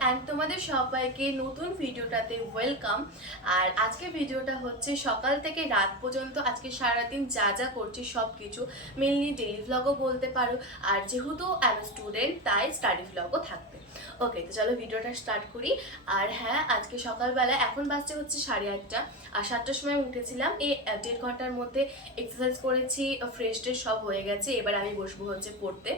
And তোমাদের সবাইকে নতুন ভিডিওটাতে ওয়েলকাম। আর আজকে ভিডিওটা হচ্ছে সকাল থেকে রাত পর্যন্ত আজকে সারাদিন যা যা করছি সব কিছু, মেনলি ডেইলি ভ্লগও বলতে পারো। আর যেহেতু আমি স্টুডেন্ট তাই স্টাডি ভ্লগও থাকবে। ওকে, তো চলো ভিডিওটা স্টার্ট করি। আর হ্যাঁ, আজকে সকালবেলা এখন বাজছে হচ্ছে 8:30, আর 7টার সময় উঠেছিলাম। এই 1.5 ঘন্টার মধ্যে এক্সারসাইজ করেছি, ফ্রেশ ট্রেশ সব হয়ে গেছে। এবার আমি বসবো হচ্ছে পড়তে।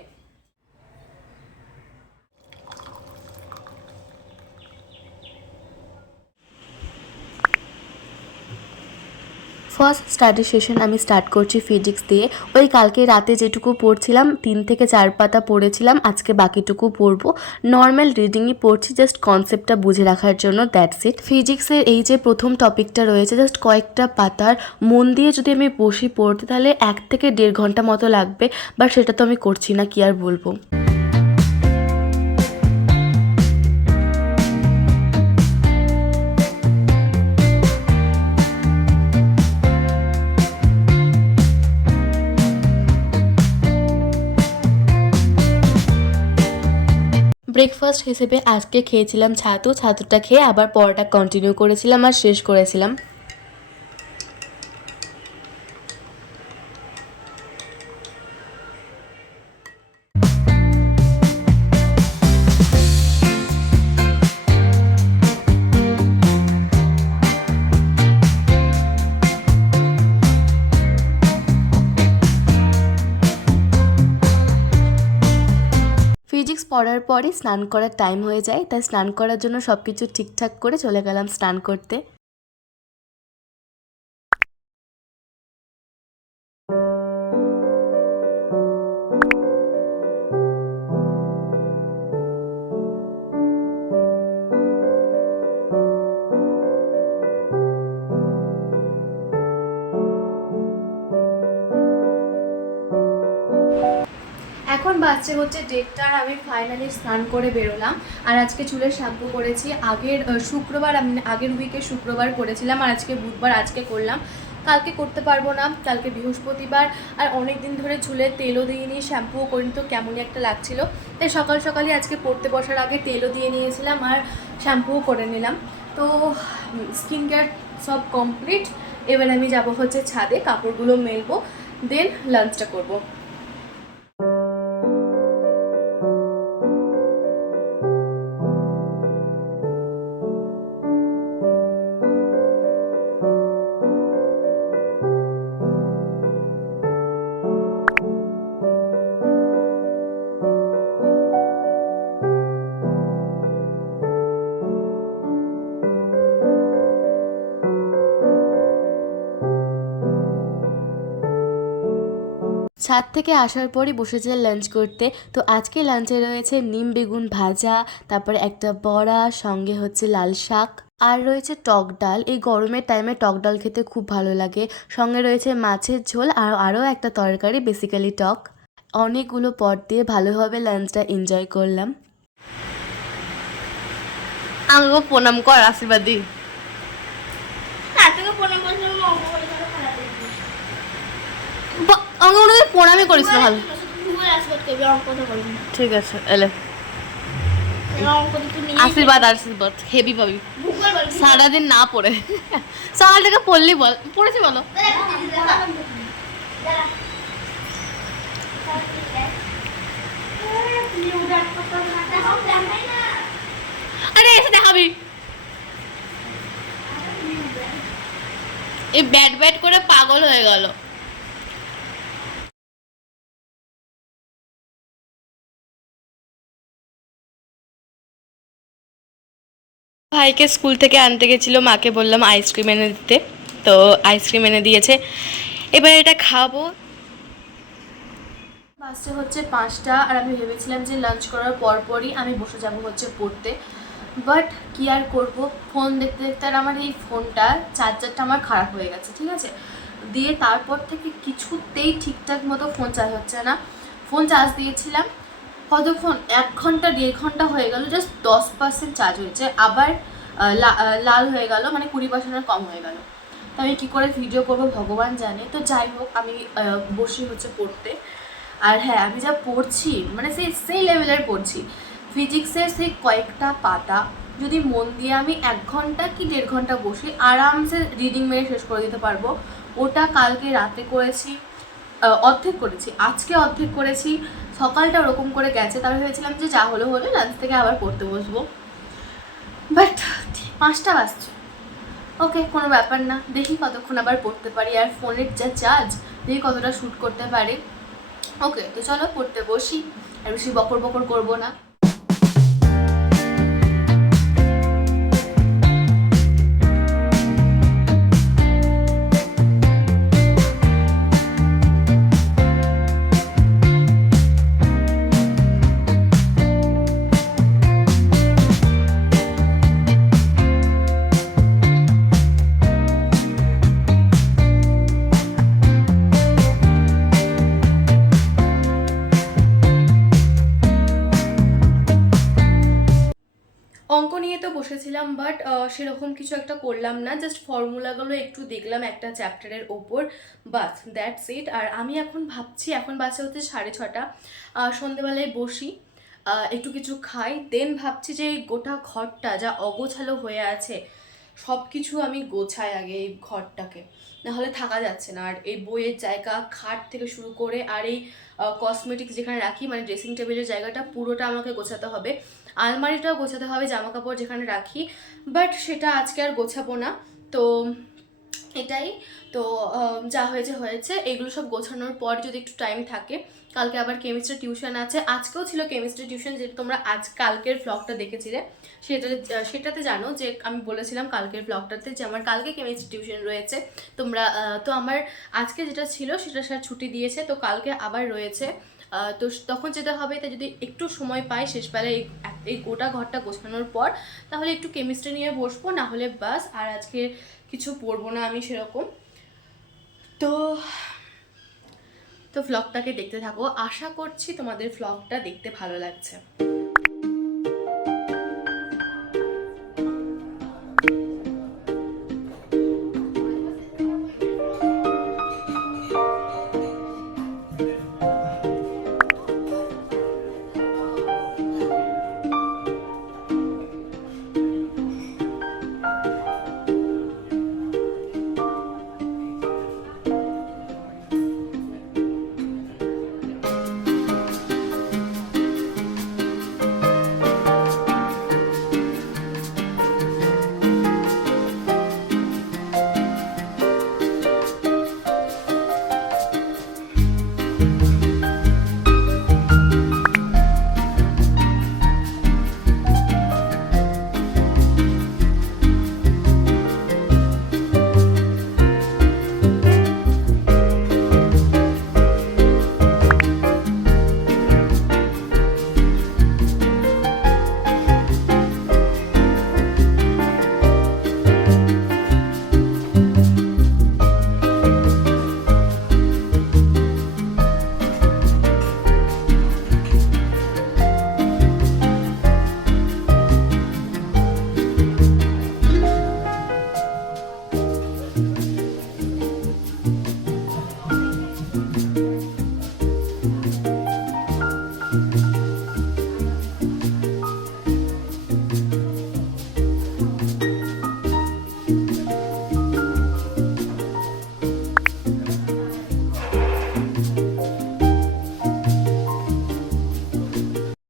ফার্স্ট স্টাডি সেশন আমি স্টার্ট করছি ফিজিক্স দিয়ে। ওই কালকে রাতে যেটুকু পড়ছিলাম 3 থেকে 4 পাতা পড়েছিলাম, আজকে বাকিটুকু পড়বো। নর্মাল রিডিংই পড়ছি, জাস্ট কনসেপ্টটা বুঝে রাখার জন্য, দ্যাটস ইট। ফিজিক্সের এই যে প্রথম টপিকটা রয়েছে, জাস্ট কয়েকটা পাতার মন দিয়ে যদি আমি বসি পড়তে তাহলে 1 থেকে 1.5 ঘন্টা মতো লাগবে, বাট সেটা তো আমি করছি না, কি আর বলবো। ব্রেকফাস্ট হিসেবে আজকে খেয়েছিলাম ছাতুটা খেয়ে আবার পরোটা কন্টিনিউ করেছিলাম আর শেষ করেছিলাম। ফিজিক্স পড়ার পরই স্নান করার টাইম হয়ে যায়, তাই স্নান করার জন্য সব কিছু ঠিকঠাক করে চলে গেলাম স্নান করতে। এখন বাচ্চা হচ্ছে 1:30, আর আমি ফাইনালি স্নান করে বেরোলাম। আর আজকে চুলের শ্যাম্পু করেছি। শুক্রবার, আমি আগের উইকে শুক্রবার করেছিলাম, আর আজকে বুধবার, আজকে করলাম। কালকে করতে পারবো না, কালকে বৃহস্পতিবার, আর অনেক দিন ধরে চুলে তেলও দিইনি, শ্যাম্পুও করিনি, তো কেমনই একটা লাগছিলো। তাই সকাল সকালই আজকে পড়তে বসার আগে তেলও দিয়ে নিয়েছিলাম আর শ্যাম্পুও করে নিলাম। তো স্কিন কেয়ার সব কমপ্লিট। এবার আমি যাব হচ্ছে ছাদে, কাপড়গুলো মেলবো, দেন লাঞ্চটা করবো। ছাদ থেকে আসার পরই বসেছে লাঞ্চ করতে। তো আজকে লাঞ্চে রয়েছে নিম বেগুন ভাজা, তারপরে একটা বড়া, সঙ্গে হচ্ছে লাল শাক, আর রয়েছে টক ডাল। এই গরমের টাইমে টক ডাল খেতে খুব ভালো লাগে। সঙ্গে রয়েছে মাছের ঝোল আর আরও একটা তরকারি, বেসিক্যালি টক। অনেকগুলো পদ দিয়ে ভালোভাবে লাঞ্চটা এনজয় করলাম। আমাকে প্রণাম কর, আশীর্বাদ দি। আমাকে মনে হয় প্রণামই করিস না, ভালো। ঠিক আছে, এলে আশীর্বাদ আশীর্বাদ হেভি পাবি সারাদিন না পড়ে। সকালটাকে পড়লি বল, পড়েছি বলো। আরে এসে দেখাবি, এই ব্যাট ব্যাট করে পাগল হয়ে গেল। ভাইকে স্কুল থেকে আনতে গেছিলো, মাকে বললাম আইসক্রিম এনে দিতে, তো আইসক্রিম এনে দিয়েছে। এবার এটা খাবো। বাসে হচ্ছে 5টা, আর আমি ভেবেছিলাম যে লাঞ্চ করার পরপরই আমি বসে যাব হচ্ছে পড়তে, বাট কি আর করব, ফোন দেখতে দেখতে আর আমার এই ফোনটা চার্জারটা আমার খারাপ হয়ে গেছে, ঠিক আছে। দিয়ে তারপর থেকে কিছুতেই ঠিকঠাক মতো ফোন চার্জ হচ্ছে না। ফোন চার্জ দিয়েছিলাম কতক্ষণ, 1 ঘন্টা 1.5 ঘন্টা হয়ে গেল, জাস্ট 10% চার্জ হয়েছে, আবার লাল হয়ে গেল, মানে 20% কম হয়ে গেল। তো আমি কী করে ভিডিও করবো ভগবান জানে। তো যাই হোক, আমি বসি হচ্ছে পড়তে। আর হ্যাঁ, আমি যা পড়ছি মানে সেই লেভেলের পড়ছি। ফিজিক্সের সেই কয়েকটা পাতা যদি মন দিয়ে আমি 1 ঘন্টা কি 1.5 ঘন্টা বসি আরামসে রিডিং মেরে শেষ করে দিতে পারবো। ওটা কালকে রাতে করেছি, অর্ধেক করেছি, আজকে অর্ধেক করেছি, সকালটা ওরকম করে গেছে। তারপরে ভেবেছিলাম যে যা হলো হলো, লাঞ্চ থেকে আবার পড়তে বসবো, বাট 5টা বাজছে। ওকে, কোনো ব্যাপার না, দেখি কতক্ষণ আবার পড়তে পারি, আর ফোনের যা চার্জ, দেখি কতটা শ্যুট করতে পারি। ওকে, তো চলো পড়তে বসি, আর বেশি বকর বকর করবো না। অঙ্ক নিয়ে তো বসেছিলাম, বাট সেরকম কিছু একটা করলাম না, জাস্ট ফর্মুলাগুলো একটু দেখলাম একটা চ্যাপ্টারের ওপর, বাস দ্যাটস ইট। আর আমি এখন ভাবছি, এখন বাজে হচ্ছে 6:30, সন্ধেবেলায় বসি, একটু কিছু খাই, দেন ভাবছি যে এই গোটা ঘরটা যা অগোছালো হয়ে আছে সব কিছু আমি গোছাই আগে এই ঘরটাকে, নাহলে থাকা যাচ্ছে না। আর এই বইয়ের জায়গা, খাট থেকে শুরু করে, আর এই কসমেটিক্স যেখানে রাখি, মানে ড্রেসিং টেবিলের জায়গাটা পুরোটা আমাকে গোছাতে হবে, আলমারিটাও গোছাতে হবে, জামা কাপড় যেখানে রাখি, বাট সেটা আজকে আর গোছাবো না। তো এটাই তো, যা হয়েছে হয়েছে, এগুলো সব গোছানোর পর যদি একটু টাইম থাকে, কালকে আবার কেমিস্ট্রি টিউশন আছে, আজকেও ছিল কেমিস্ট্রি টিউশন, যেটা তোমরা কালকের ব্লগটা দেখেছিলে, সেটাতে জানো যে আমি বলেছিলাম কালকের ব্লগটাতে যে আমার কালকে কেমিস্ট্রি টিউশন রয়েছে। তোমরা তো আমার আজকে যেটা ছিল সেটা স্যার ছুটি দিয়েছে, তো কালকে আবার রয়েছে, তো তখন যেতে হবে। তাই যদি একটু সময় পাই শেষবেলায় এই গোটা ঘরটা গোছানোর পর, তাহলে একটু কেমিস্ট্রি নিয়ে বসবো, না হলে বাস আর আজকে কিছু পড়বো না আমি সেরকম। তো তো ভ্লগটাকে দেখতে থাকো, আশা করছি তোমাদের ভ্লগটা দেখতে ভালো লাগছে।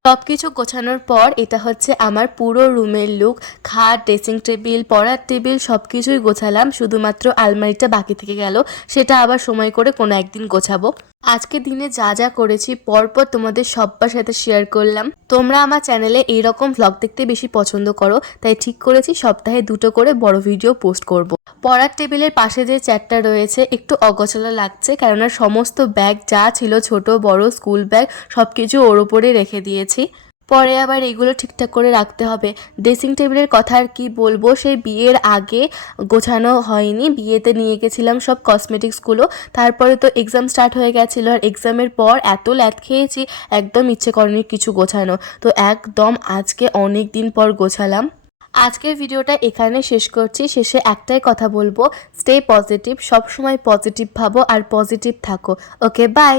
সব কিছু গোছানোর পর এটা হচ্ছে আমার পুরো রুমের লুক। খাট, ড্রেসিং টেবিল, পড়ার টেবিল সব কিছুই গোছালাম, শুধুমাত্র আলমারিটা বাকি থেকে গেল, সেটা আবার সময় করে কোনো একদিন গোছাবো। আজকে দিনে যা যা করেছি পরপর তোমাদের সবার সাথে শেয়ার করলাম। তোমরা আমার চ্যানেলে এইরকম ভ্লগ দেখতে বেশি পছন্দ করো, তাই ঠিক করেছি সপ্তাহে 2টো করে বড় ভিডিও পোস্ট করব। পড়ার টেবিলের পাশে যে চেয়ারটা রয়েছে একটু অগোছালো লাগছে, কেননা সমস্ত ব্যাগ যা ছিল, ছোট বড় স্কুল ব্যাগ সব কিছু ওর উপরে রেখে দিয়েছি। পরে আবার এগুলো ঠিকঠাক করে রাখতে হবে। ড্রেসিং টেবিলের কথা আর কি বলবো, সেই বিয়ের আগে গোছানো হয়নি, বিয়েতে নিয়ে গেছিলাম সব কসমেটিক্সগুলো, তারপরে তো এক্সাম স্টার্ট হয়ে গেছিলো, আর এক্সামের পর এত ল্যাদ খেয়েছি, একদম ইচ্ছে করেনি কিছু গোছানো, তো একদম আজকে অনেক দিন পর গোছালাম। আজকের ভিডিওটা এখানে শেষ করছি। শেষে একটাই কথা বলবো, স্টে পজিটিভ, সবসময় পজিটিভ ভাবো আর পজিটিভ থাকো। ওকে, বাই।